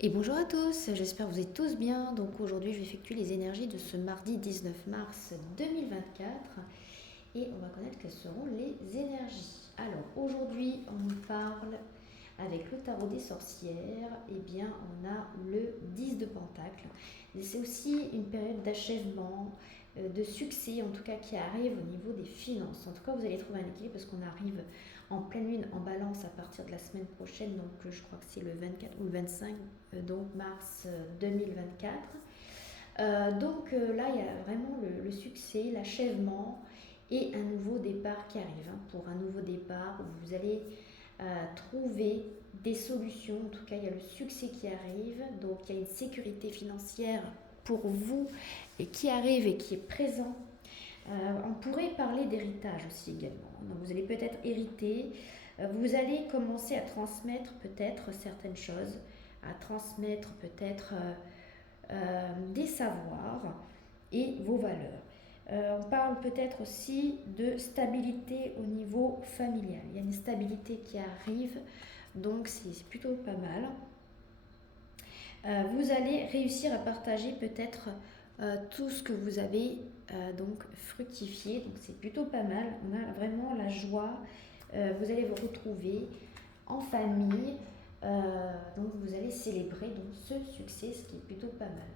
Et bonjour à tous, j'espère que vous êtes tous bien. Donc aujourd'hui, je vais effectuer les énergies de ce mardi 19 mars 2024 et on va connaître quelles seront les énergies. Alors aujourd'hui, on nous parle avec le tarot des sorcières. Eh bien, on a le 10 de Pentacle. C'est aussi une période d'achèvement, de succès en tout cas qui arrive au niveau des finances. En tout cas, vous allez trouver un équilibre parce qu'on arrive en pleine lune en balance à partir de la semaine prochaine, donc je crois que c'est le 24 ou le 25 donc mars 2024. Là, il y a vraiment le succès, l'achèvement et un nouveau départ qui arrive. Pour un nouveau départ, vous allez trouver des solutions. En tout cas, il y a le succès qui arrive. Donc, il y a une sécurité financière pour vous et qui arrive et qui est présent. On pourrait parler d'héritage aussi également. Donc, vous allez peut-être hériter. Vous allez commencer à transmettre peut-être certaines choses, à transmettre peut-être des savoirs et vos valeurs. On parle peut-être aussi de stabilité au niveau familial. Il y a une stabilité qui arrive, donc c'est plutôt pas mal. Vous allez réussir à partager peut-être tout ce que vous avez donc fructifié, donc c'est plutôt pas mal. On a vraiment la joie. Vous allez vous retrouver en famille. Donc vous allez célébrer donc ce succès, ce qui est plutôt pas mal.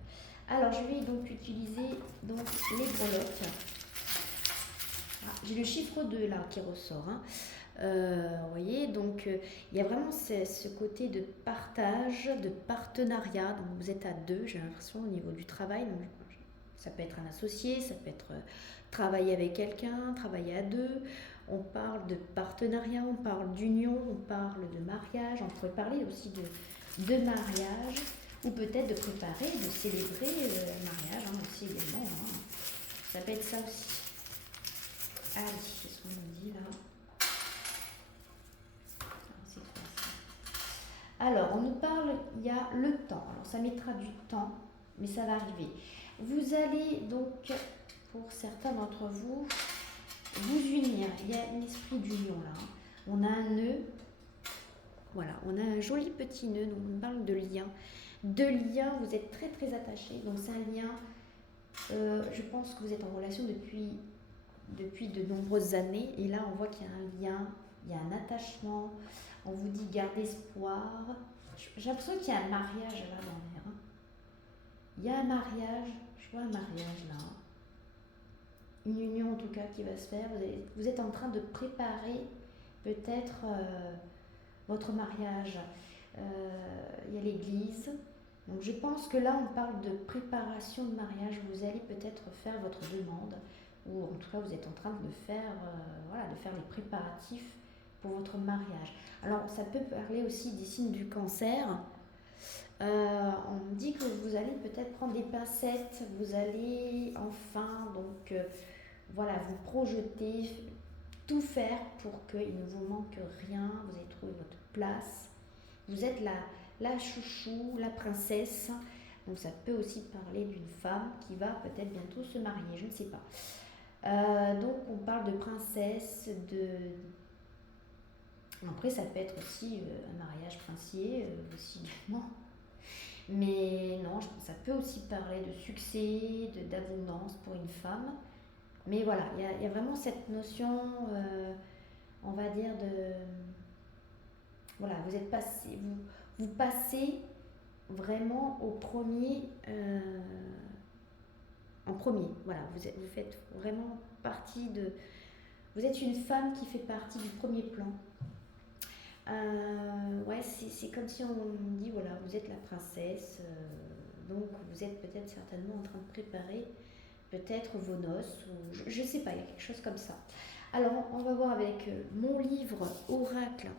Alors je vais donc utiliser donc les breloques. J'ai le chiffre 2 là qui ressort. Vous voyez, donc il y a vraiment ce côté de partage, de partenariat. Donc vous êtes à deux, j'ai l'impression, au niveau du travail. Donc, ça peut être un associé, ça peut être travailler avec quelqu'un, travailler à deux. On parle de partenariat, on parle d'union, on parle de mariage. On pourrait parler aussi de mariage ou peut-être de préparer, de célébrer le mariage aussi également. Ça peut être ça aussi. Allez, qu'est-ce qu'on nous dit là? Alors, on nous parle, il y a le temps. Alors, ça mettra du temps, mais ça va arriver. Vous allez donc, pour certains d'entre vous, vous unir. Il y a un esprit d'union là. On a un nœud. Voilà, on a un joli petit nœud. Donc, on parle de lien. De lien, vous êtes très très attachés. Donc, c'est un lien. Je pense que vous êtes en relation depuis de nombreuses années. Et là, on voit qu'il y a un lien, il y a un attachement. On vous dit garde espoir. J'ai l'impression qu'il y a un mariage là dans l'air. Il y a un mariage, je vois un mariage là. Une union en tout cas qui va se faire. Vous êtes en train de préparer peut-être votre mariage. Il y a l'église. Donc je pense que là on parle de préparation de mariage. Vous allez peut-être faire votre demande. Ou en tout cas vous êtes en train de faire, de faire les préparatifs pour votre mariage. Alors ça peut parler aussi des signes du cancer. On me dit que vous allez peut-être prendre des pincettes, vous allez enfin vous projeter, tout faire pour qu'il ne vous manque rien, vous allez trouver votre place. Vous êtes la chouchou, la princesse. Donc ça peut aussi parler d'une femme qui va peut-être bientôt se marier, je ne sais pas. Donc on parle de princesse, Après ça peut être aussi un mariage princier, aussi également. Mais non, ça peut aussi parler de succès, d'abondance pour une femme. Mais voilà, il y a vraiment cette notion, on va dire, de... Voilà, vous êtes passé, vous passez vraiment au premier... en premier, voilà, vous faites vraiment partie de... Vous êtes une femme qui fait partie du premier plan. C'est comme si on dit, voilà, vous êtes la princesse, donc vous êtes peut-être certainement en train de préparer peut-être vos noces, ou je ne sais pas, il y a quelque chose comme ça. Alors, on va voir avec mon livre Oracle.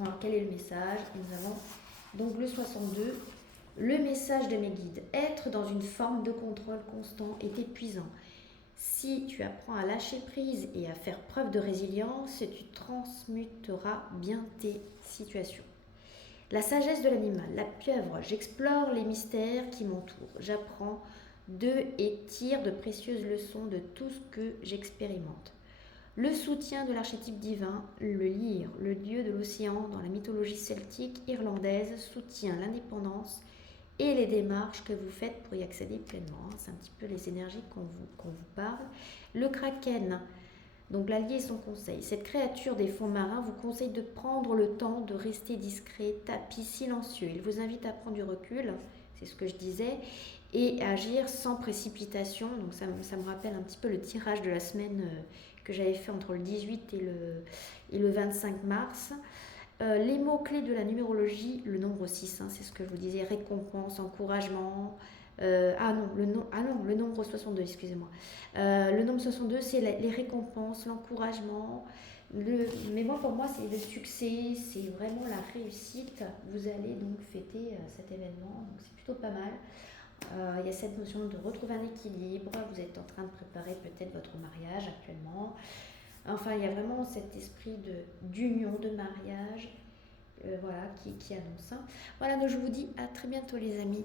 Alors, quel est le message? Nous avons donc le 62. Le message de mes guides. Être dans une forme de contrôle constant est épuisant. Si tu apprends à lâcher prise et à faire preuve de résilience, tu transmuteras bien tes situations. La sagesse de l'animal, la pieuvre, j'explore les mystères qui m'entourent. J'apprends d'eux et tire de précieuses leçons de tout ce que j'expérimente. Le soutien de l'archétype divin, le lyre, le dieu de l'océan dans la mythologie celtique irlandaise, soutient l'indépendance et les démarches que vous faites pour y accéder pleinement. C'est un petit peu les énergies qu'on vous parle. Le kraken, donc l'allié et son conseil. Cette créature des fonds marins vous conseille de prendre le temps de rester discret, tapis, silencieux. Il vous invite à prendre du recul, c'est ce que je disais, et agir sans précipitation. Donc ça me rappelle un petit peu le tirage de la semaine que j'avais fait entre le 18 et le 25 mars. Les mots-clés de la numérologie, le nombre 6, hein, c'est ce que je vous disais, récompense, encouragement. Le nombre 62, excusez-moi. Le nombre 62, c'est les récompenses, l'encouragement. Mais pour moi, c'est le succès, c'est vraiment la réussite. Vous allez donc fêter cet événement, donc c'est plutôt pas mal. Il y a cette notion de retrouver un équilibre. Vous êtes en train de préparer peut-être votre mariage actuellement. Enfin, il y a vraiment cet esprit d'union, de mariage, voilà, qui annonce ça. Voilà, donc je vous dis à très bientôt les amis.